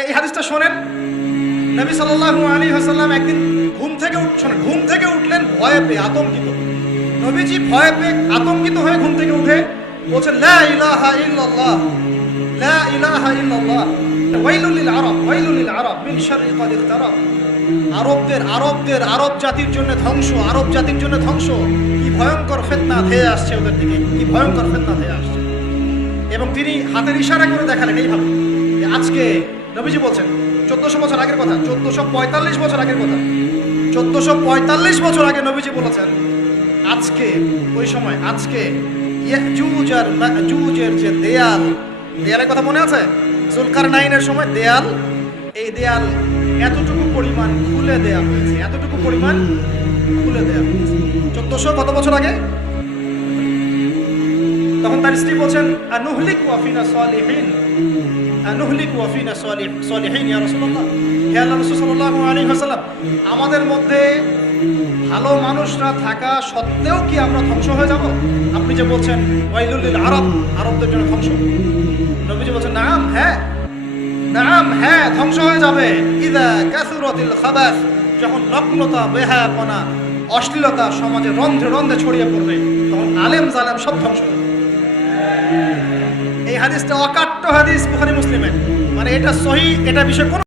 এই হাদিসটা শোনেন। নবী সাল্লাল্লাহু আলাইহি ওয়াসাল্লাম একদিন ঘুম থেকে উঠলেন ভয়ে পেয়ে, আতঙ্কিত। নবীজি ভয়ে পেয়ে আতঙ্কিত হয়ে ঘুম থেকে উঠে বলছেন, লা ইলাহা ইল্লাল্লাহ, লা ইলাহা ইল্লাল্লাহ, ওয়াইলুল লিল আরব, ওয়াইলুল লিল আরব মিন শাররি ক্বাদ ইকতারাব। আরব জাতির জন্য ধ্বংস, আরব জাতির জন্য ধ্বংস। কি ভয়ঙ্কর ফিতনা ধেয়ে আসছে ওদের দিকে, কি ভয়ঙ্কর ফিতনা ধেয়ে আসছে। এবং তিনি হাতের ইশারা করে দেখালেন এইভাবে যে আজকে, নবীজি বলছেন 1400 বছর আগের কথা, 1445 বছর আগের কথা, 1445 বছর আগে নবীজি বলেছেন আজকে, ওই সময় আজকে ইয়াজুজ আর মাজুজের যে দেয়ালের কথা মনে আছে? যুলকারনাইনের সময় দেয়াল, এই দেয়াল এতটুকু পরিমাণ খুলে দেয়া হয়েছে, এতটুকু পরিমাণ খুলে দেয়া হয়েছে 1400 কত বছর আগে। তখন তার স্ত্রী বলছেন, আনুহলিকু আফিনা সালিহিন, আনুহলিকু আফিনা সালিহিন ইয়া রাসূলুল্লাহ, হে আল্লাহর রাসূল সাল্লাল্লাহু আলাইহি ওয়াসাল্লাম, আমাদের মধ্যে ভালো মানুষরা থাকা সত্ত্বেও কি আমরা ধ্বংস হয়ে যাব? আপনি যে বলছেন ওয়াইলুল লিল আরব, আরবদের জন্য ধ্বংস। নবীজি বলছেন, নাম হ্যাঁ, নাম হ্যাঁ, ধ্বংস হয়ে যাবে। ইযা কাসুরাতিল খাবাস, যখন নগ্নতা, বেহায়াপনা, অশ্লীলতা সমাজে রন্ধ্রে রন্ধ্রে ছড়িয়ে পড়বে, তখন আলেম জালেম সব ধ্বংস হবে। এই হাদিসটা অকাট্য হাদিস, বুখারী মুসলিমের, মানে এটা সহিহ, এটা বিষয়ে কোনো